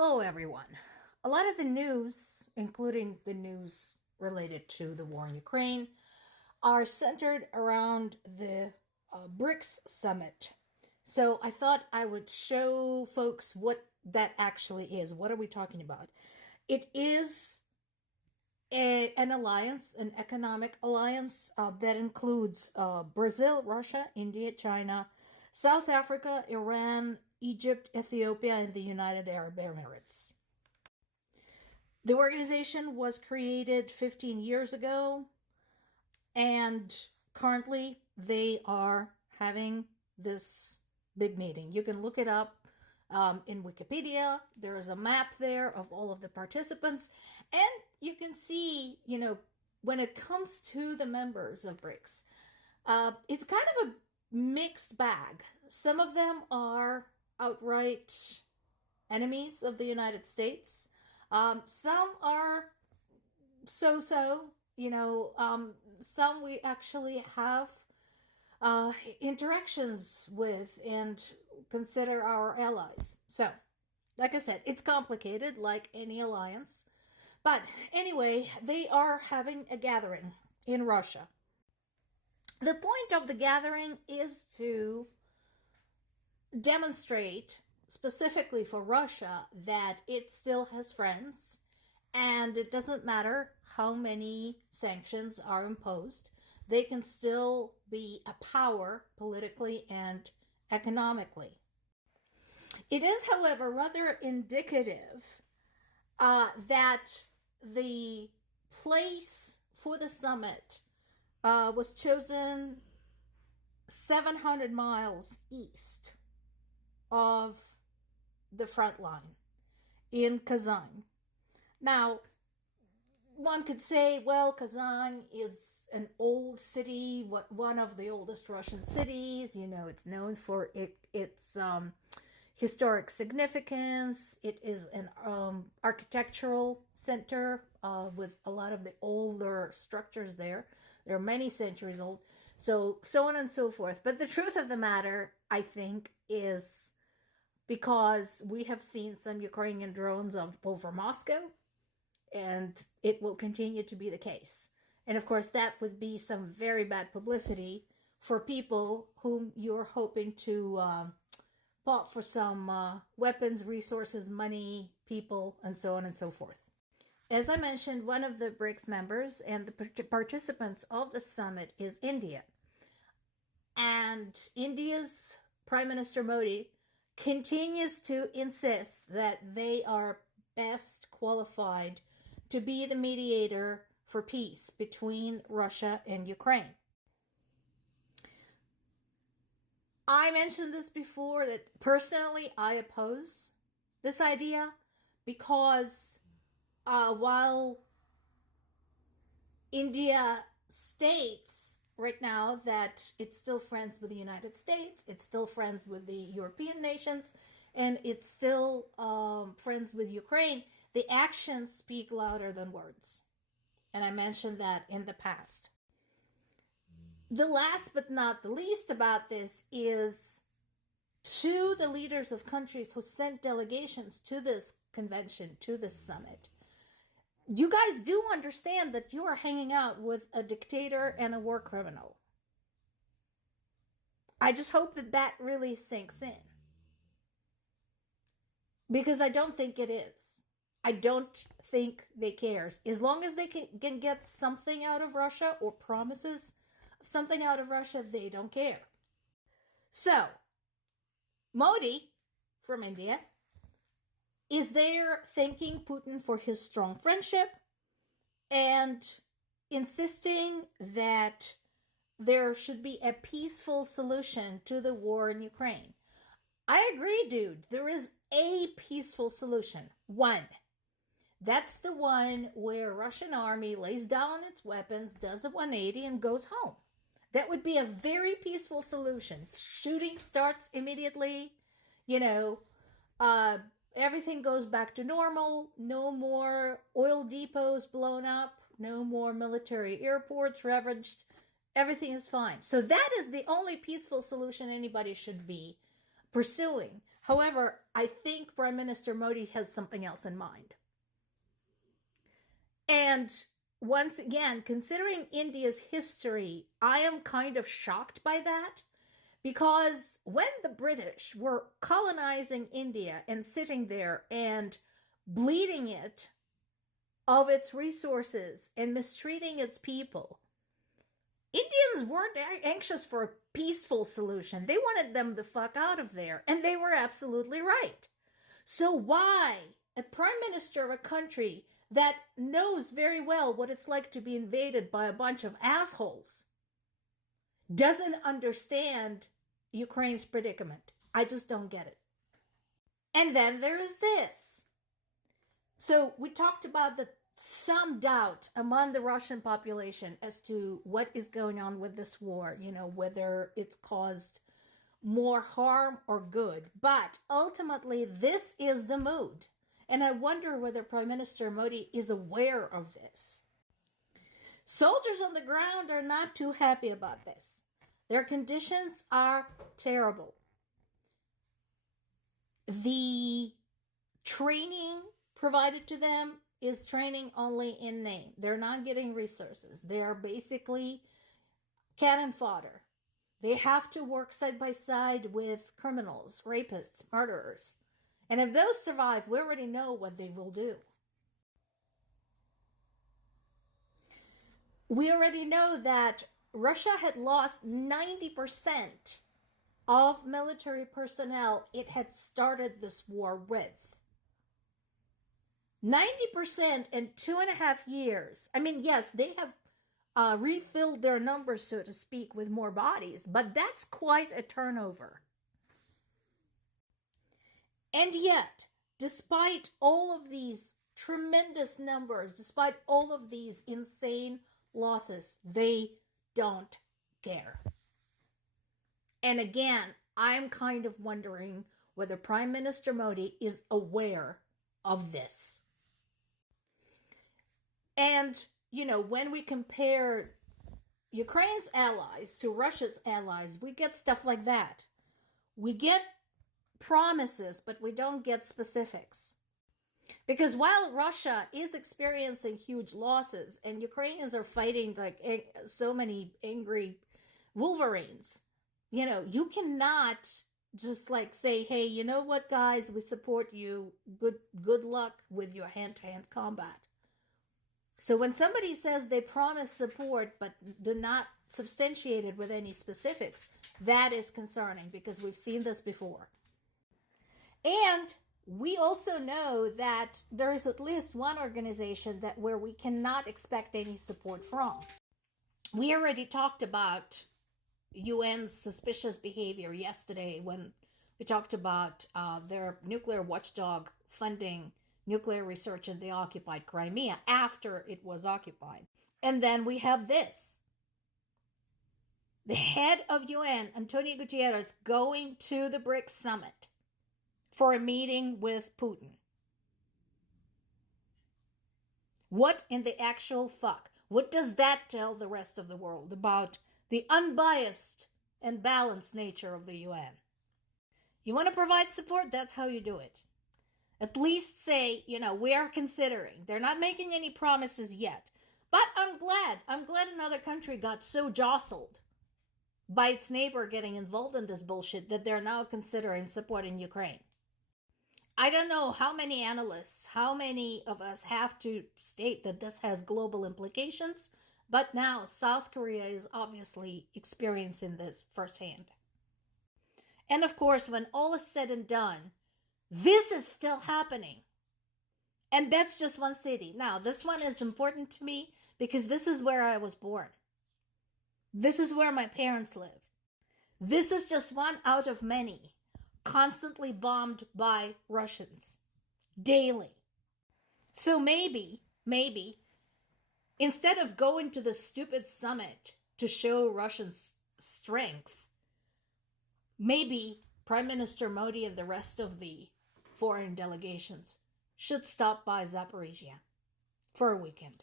Hello, everyone. A lot of the news, including the news related to the war in Ukraine, are centered around the BRICS summit. So I thought I would show folks what that actually is. What are we talking about? It is an alliance, an economic alliance that includes Brazil, Russia, India, China, South Africa, Iran, Egypt, Ethiopia, and the United Arab Emirates. The organization was created 15 years ago, and currently they are having this big meeting. You can look it up in Wikipedia. There is a map there of all of the participants, and you can see, when it comes to the members of BRICS, it's kind of a mixed bag. Some of them are outright enemies of the United States. Some are so-so, some we actually have interactions with and consider our allies. So, like I said, it's complicated like any alliance. But anyway, they are having a gathering in Russia. The point of the gathering is to demonstrate, specifically for Russia, that it still has friends, and it doesn't matter how many sanctions are imposed. They can still be a power politically and economically. It is, however, rather indicative that the place for the summit was chosen 700 miles east of the front line in Kazan. Now, one could say, well, Kazan is an old city, one of the oldest Russian cities. It's known for its historic significance. It is an architectural center with a lot of the older structures there. They're many centuries old. So on and so forth. But the truth of the matter, I think, is because we have seen some Ukrainian drones over Moscow, and it will continue to be the case. And of course, that would be some very bad publicity for people whom you're hoping to pot for some weapons, resources, money, people, and so on and so forth. As I mentioned, one of the BRICS members and the participants of the summit is India. And India's Prime Minister Modi continues to insist that they are best qualified to be the mediator for peace between Russia and Ukraine. I mentioned this before, that personally I oppose this idea because while India states right now that it's still friends with the United States, it's still friends with the European nations, and it's still friends with Ukraine, the actions speak louder than words. And I mentioned that in the past. The last but not the least about this is to the leaders of countries who sent delegations to this convention, to this summit. You guys do understand that you are hanging out with a dictator and a war criminal. I just hope that really sinks in. Because I don't think it is. I don't think they care. As long as they can get something out of Russia or promises of something out of Russia, they don't care. So, Modi from India is there thanking Putin for his strong friendship and insisting that there should be a peaceful solution to the war in Ukraine. I agree, dude. There is a peaceful solution. One. That's the one where Russian army lays down its weapons, does a 180, and goes home. That would be a very peaceful solution. Shooting starts immediately. Everything goes back to normal. No more oil depots blown up. No more military airports ravaged. Everything is fine. So that is the only peaceful solution anybody should be pursuing. However, I think Prime Minister Modi has something else in mind. And once again, considering India's history, I am kind of shocked by that, because when the British were colonizing India and sitting there and bleeding it of its resources and mistreating its people, Indians weren't anxious for a peaceful solution. They wanted them the fuck out of there, and they were absolutely right. So why a prime minister of a country that knows very well what it's like to be invaded by a bunch of assholes doesn't understand Ukraine's predicament? I just don't get it. And then there is this. So we talked about some doubt among the Russian population as to what is going on with this war, whether it's caused more harm or good. But ultimately, this is the mood. And I wonder whether Prime Minister Modi is aware of this. Soldiers on the ground are not too happy about this. Their conditions are terrible. The training provided to them is training only in name. They're not getting resources. They are basically cannon fodder. They have to work side by side with criminals, rapists, murderers. And if those survive, we already know what they will do. We already know that Russia had lost 90% of military personnel it had started this war with. 90% in 2.5 years. I mean, yes, they have refilled their numbers, so to speak, with more bodies, but that's quite a turnover. And yet, despite all of these tremendous numbers, despite all of these insane losses, they don't care. And again, I'm kind of wondering whether Prime Minister Modi is aware of this. And, when we compare Ukraine's allies to Russia's allies, we get stuff like that. We get promises, but we don't get specifics. Because while Russia is experiencing huge losses and Ukrainians are fighting like so many angry Wolverines, you cannot just like say, hey, you know what, guys, we support you. Good luck with your hand-to-hand combat. So when somebody says they promise support but do not substantiate it with any specifics, that is concerning because we've seen this before. And we also know that there is at least one organization where we cannot expect any support from. We already talked about UN's suspicious behavior yesterday when we talked about their nuclear watchdog funding nuclear research in the occupied Crimea after it was occupied. And then we have this. The head of UN, Antonio Guterres, going to the BRICS summit for a meeting with Putin. What in the actual fuck? What does that tell the rest of the world about the unbiased and balanced nature of the UN? You want to provide support? That's how you do it. At least say, we are considering. They're not making any promises yet. But I'm glad another country got so jostled by its neighbor getting involved in this bullshit that they're now considering supporting Ukraine. I don't know how many analysts, how many of us have to state that this has global implications, but now South Korea is obviously experiencing this firsthand. And of course, when all is said and done, this is still happening. And that's just one city. Now, this one is important to me because this is where I was born. This is where my parents live. This is just one out of many constantly bombed by Russians daily. So maybe, instead of going to the stupid summit to show Russian strength, maybe Prime Minister Modi and the rest of the foreign delegations should stop by Zaporizhia for a weekend.